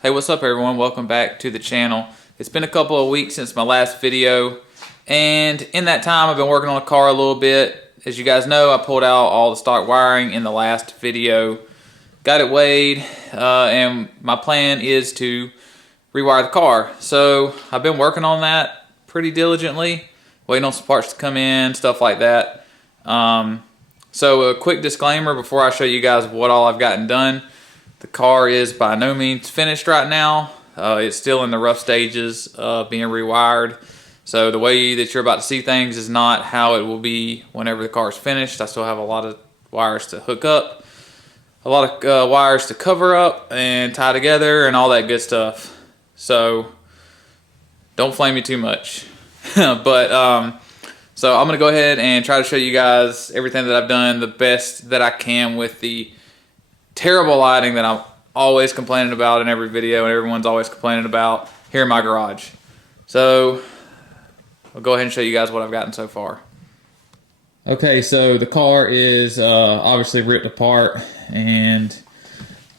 Hey, what's up everyone? Welcome back to the channel. It's been a couple of weeks since my last video, and in that time I've been working on the car a little bit. As you guys know, I pulled out all the stock wiring in the last video, got it weighed, and my plan is to rewire the car. So I've been working on that pretty diligently, waiting on some parts to come in, stuff like that. So a quick disclaimer before I show you guys what all I've gotten done. The car is by no means finished right now. It's still in the rough stages of being rewired. So the way that you're about to see things is not how it will be whenever the car is finished. I still have a lot of wires to hook up, a lot of wires to cover up and tie together and all that good stuff. So don't flame me too much. But so I'm gonna go ahead and try to show you guys everything that I've done the best that I can with the terrible lighting that I'm always complaining about in every video and everyone's always complaining about here in my garage. So I'll go ahead and show you guys what I've gotten so far. Okay, so the car is obviously ripped apart and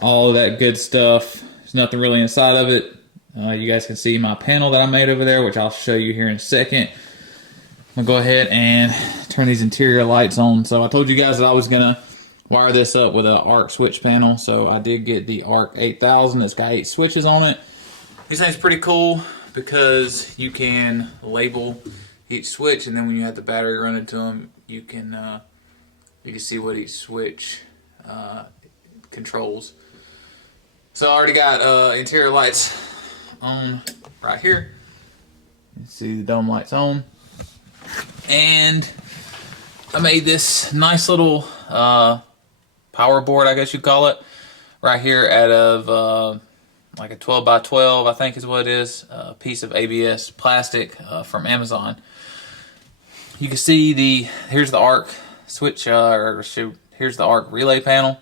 all of that good stuff. There's nothing really inside of it. You guys can see my panel that I made over there, which I'll show you here in a second. I'm gonna go ahead and turn these interior lights on. So I told you guys that I was gonna wire this up with an ARC switch panel, so I did get the ARC 8000. It's got 8 switches on it. These things are pretty cool because you can label each switch, and then when you have the battery run into them, you can see what each switch controls. So I already got interior lights on right here. You see the dome lights on, and I made this nice little power board, I guess you'd call it, right here out of like a 12 by 12, I think is what it is, a piece of ABS plastic from Amazon. You can see here's the ARC switch, here's the ARC relay panel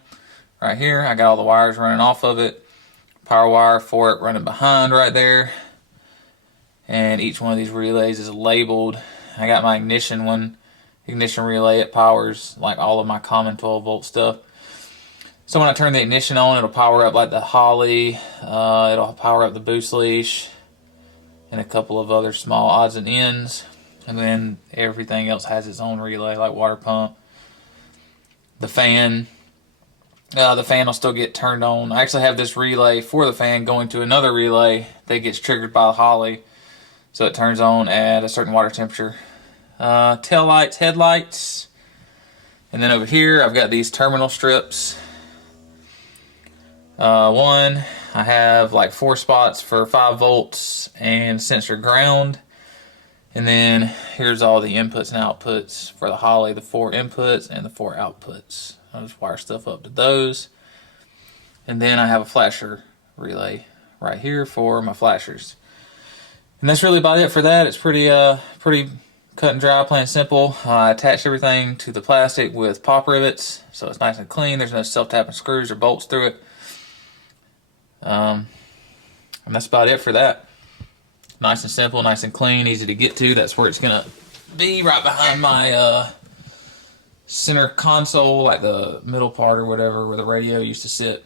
right here. I got all the wires running off of it, power wire for it running behind right there, and each one of these relays is labeled. I got my ignition relay. It powers like all of my common 12 volt stuff. So when I turn the ignition on, it'll power up like the Holly, it'll power up the boost leash, and a couple of other small odds and ends. And then everything else has its own relay, like water pump. The fan will still get turned on. I actually have this relay for the fan going to another relay that gets triggered by the Holly, so it turns on at a certain water temperature. Tail lights, headlights, and then over here I've got these terminal strips. One, I have like 4 spots for 5 volts and sensor ground, and then here's all the inputs and outputs for the Holly, the 4 inputs and the 4 outputs. I'll just wire stuff up to those, and then I have a flasher relay right here for my flashers, and that's really about it for that. It's pretty cut and dry, plain and simple. I attached everything to the plastic with pop rivets, so it's nice and clean. There's no self-tapping screws or bolts through it. And that's about it for that. Nice and simple, nice and clean, easy to get to. That's where it's gonna be, right behind my center console, like the middle part or whatever, where the radio used to sit.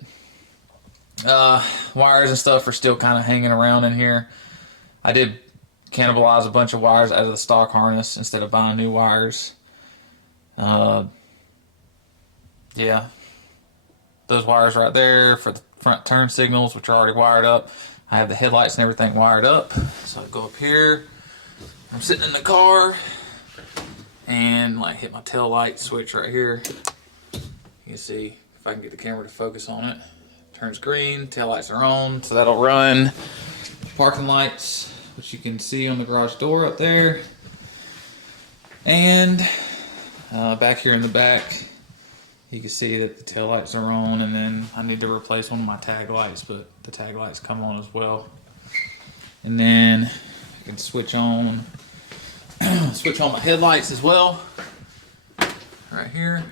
Wires and stuff are still kind of hanging around in here. I did cannibalize a bunch of wires out of the stock harness instead of buying new wires. Yeah, those wires right there for the front turn signals, which are already wired up. I have the headlights and everything wired up. So I go up here, I'm sitting in the car, and like hit my tail light switch right here. You can see if I can get the camera to focus on it. Turns green, tail lights are on, so that'll run parking lights, which you can see on the garage door up there. And back here in the back, you can see that the tail lights are on, and then I need to replace one of my tag lights, but the tag lights come on as well. And then I can switch on my headlights as well. Right here.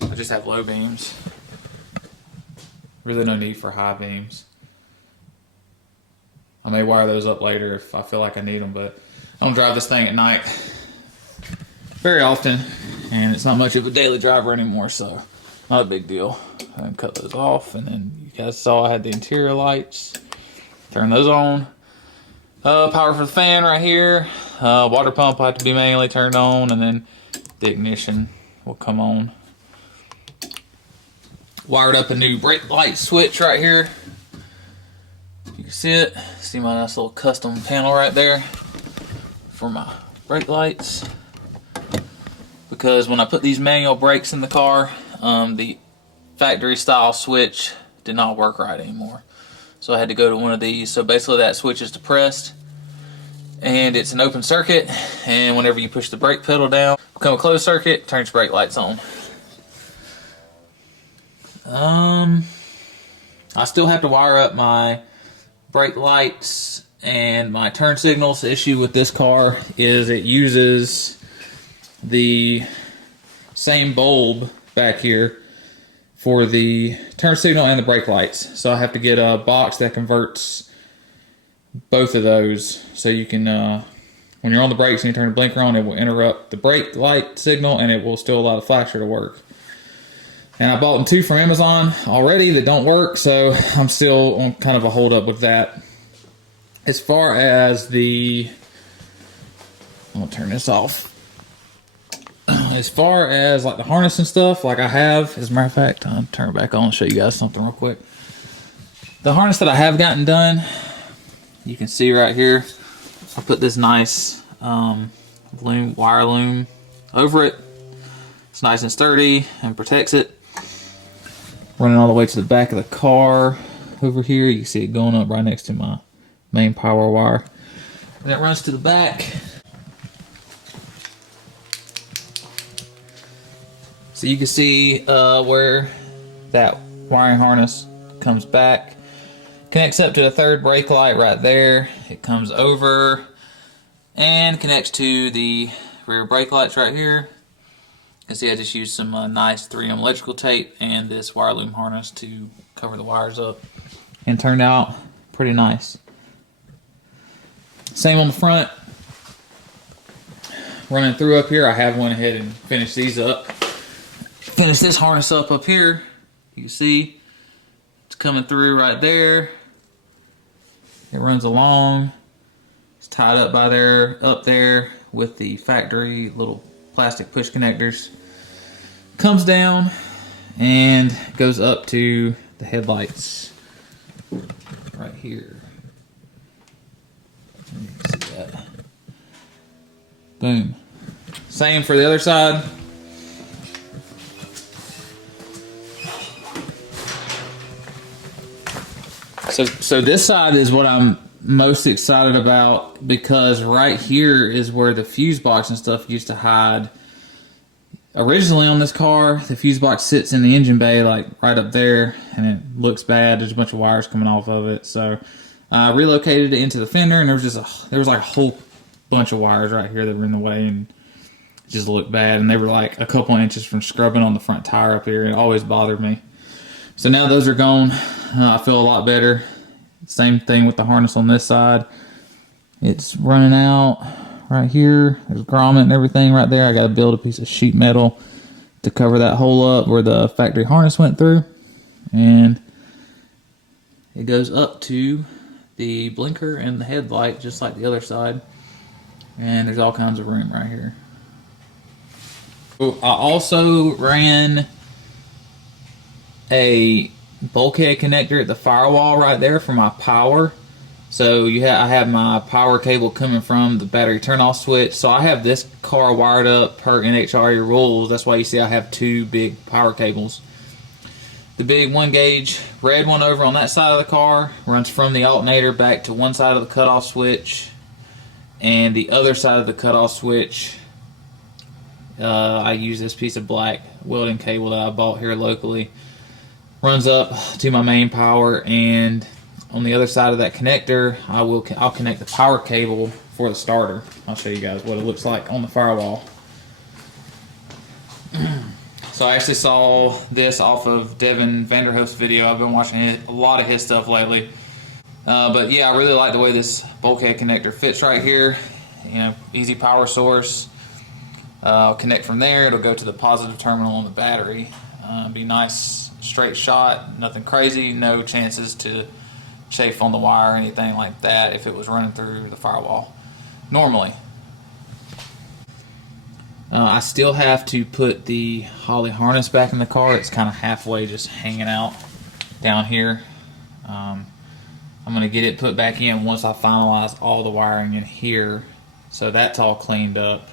I just have low beams. Really no need for high beams. I may wire those up later if I feel like I need them, but I don't drive this thing at night very often, and it's not much of a daily driver anymore, so not a big deal. I can cut those off, and then you guys saw I had the interior lights. Turn those on. Power for the fan right here. Water pump will have to be manually turned on, and then the ignition will come on. Wired up a new brake light switch right here. You can see it. See my nice little custom panel right there for my brake lights. Because when I put these manual brakes in the car, the factory style switch did not work right anymore. So I had to go to one of these. So basically that switch is depressed and it's an open circuit, and whenever you push the brake pedal down, become a closed circuit, turns brake lights on. I still have to wire up my brake lights and my turn signals. The issue with this car is it uses the same bulb back here for the turn signal and the brake lights. So I have to get a box that converts both of those, so you can, when you're on the brakes and you turn the blinker on, it will interrupt the brake light signal and it will still allow the flasher to work. And I bought them 2 from Amazon already that don't work, so I'm still on kind of a hold up with that. As far as the, I'm gonna turn this off. As far as like the harness and stuff, like I have, as a matter of fact, I'll turn it back on and show you guys something real quick. The harness that I have gotten done, you can see right here, I put this nice wire loom over it. It's nice and sturdy and protects it. Running all the way to the back of the car over here. You can see it going up right next to my main power wire. And that runs to the back. So you can see where that wiring harness comes back. Connects up to the third brake light right there. It comes over and connects to the rear brake lights right here. You can see I just used some nice 3M electrical tape and this wire loom harness to cover the wires up, and turned out pretty nice. Same on the front. Running through up here, I went ahead and finished these up. Finish this harness up here. You can see it's coming through right there. It runs along. It's tied up by there, up there with the factory little plastic push connectors. Comes down and goes up to the headlights right here. You can see that. Boom. Same for the other side. So this side is what I'm most excited about, because right here is where the fuse box and stuff used to hide. Originally on this car, the fuse box sits in the engine bay, like right up there, and it looks bad. There's a bunch of wires coming off of it. So I relocated it into the fender, and there was like a whole bunch of wires right here that were in the way, and it just looked bad. And they were like a couple inches from scrubbing on the front tire up here. It always bothered me. So now those are gone. I feel a lot better. Same thing with the harness on this side. It's running out right here. There's grommet and everything right there. I got to build a piece of sheet metal to cover that hole up where the factory harness went through. And it goes up to the blinker and the headlight just like the other side. And there's all kinds of room right here. I also ran a bulkhead connector at the firewall right there for my power. So I have my power cable coming from the battery turn-off switch. So I have this car wired up per NHRA rules. That's why you see I have 2 big power cables. The big 1 gauge red one over on that side of the car runs from the alternator back to one side of the cutoff switch, and the other side of the cutoff switch, I use this piece of black welding cable that I bought here locally. Runs up to my main power, and on the other side of that connector, I'll connect the power cable for the starter. I'll show you guys what it looks like on the firewall. So I actually saw this off of Devin Vanderhoof's video. I've been watching a lot of his stuff lately. But yeah, I really like the way this bulkhead connector fits right here. You know, easy power source. I'll connect from there. It'll go to the positive terminal on the battery. Be nice straight shot, nothing crazy, no chances to chafe on the wire or anything like that if it was running through the firewall normally. I still have to put the Holley harness back in the car. It's kind of halfway just hanging out down here. I'm going to get it put back in once I finalize all the wiring in here, so that's all cleaned up,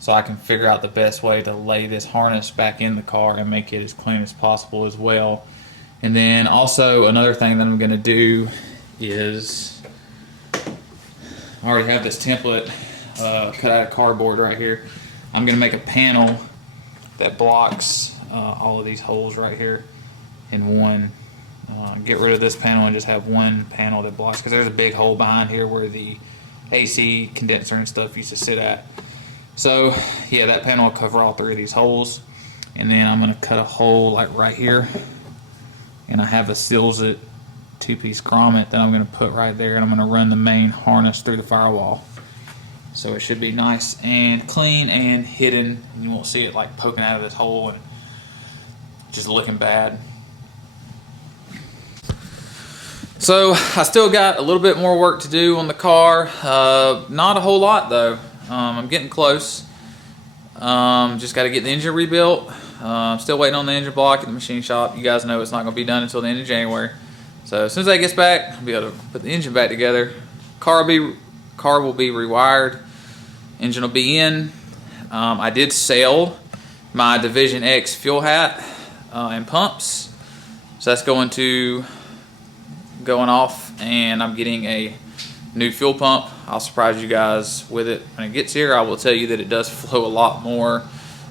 so I can figure out the best way to lay this harness back in the car and make it as clean as possible as well. And then also another thing that I'm going to do is, I already have this template cut out of cardboard right here. I'm going to make a panel that blocks all of these holes right here in one. Get rid of this panel and just have one panel that blocks, because there's a big hole behind here where the AC condenser and stuff used to sit at. So yeah, that panel will cover all three of these holes, and then I'm going to cut a hole like right here, and I have a seals it 2-piece grommet that I'm going to put right there, and I'm going to run the main harness through the firewall. So it should be nice and clean and hidden, and you won't see it like poking out of this hole and just looking bad. So I still got a little bit more work to do on the car. Not a whole lot though. I'm getting close. Just got to get the engine rebuilt. I'm still waiting on the engine block at the machine shop. You guys know it's not going to be done until the end of January. So as soon as that gets back, I'll be able to put the engine back together. Car will be rewired. Engine will be in. I did sell my Division X fuel hat and pumps. So that's going off, and I'm getting a new fuel pump. I'll surprise you guys with it when it gets here. I will tell you that it does flow a lot more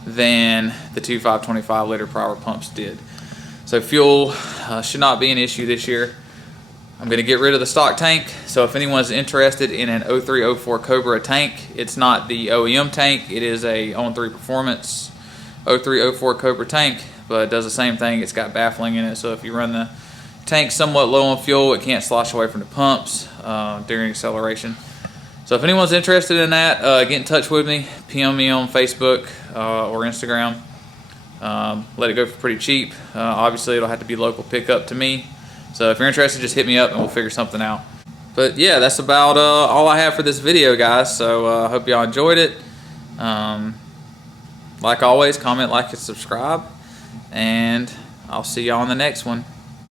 than the two 525 liter per hour pumps did. So fuel should not be an issue this year. I'm going to get rid of the stock tank, so if anyone's interested in an 0304 Cobra tank, it's not the OEM tank, it is a On3 Performance 0304 Cobra tank, but it does the same thing. It's got baffling in it, so if you run the tank somewhat low on fuel, it can't slosh away from the pumps during acceleration. So if anyone's interested in that, get in touch with me, PM me on Facebook or Instagram. Let it go for pretty cheap. Obviously it'll have to be local pickup to me. So if you're interested, just hit me up and we'll figure something out. But yeah, that's about all I have for this video, guys. So I hope y'all enjoyed it. Like always, comment, like, and subscribe. And I'll see y'all on the next one.